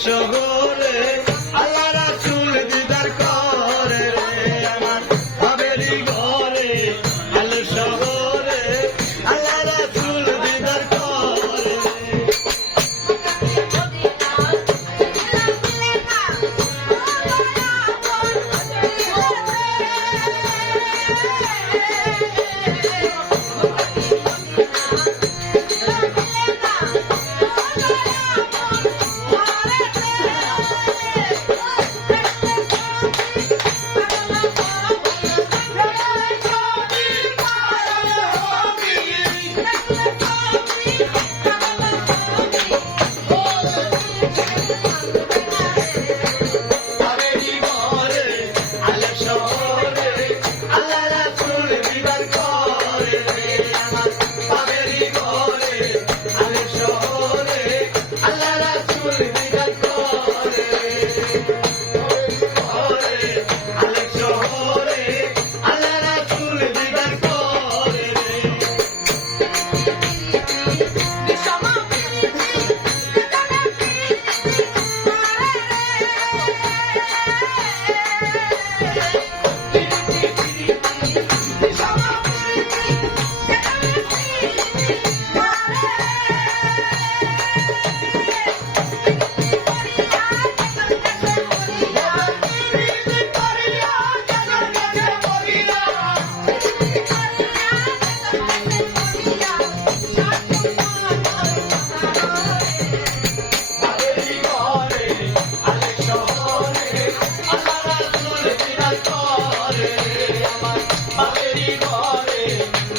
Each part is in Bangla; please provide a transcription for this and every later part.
আলেপ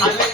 Amén.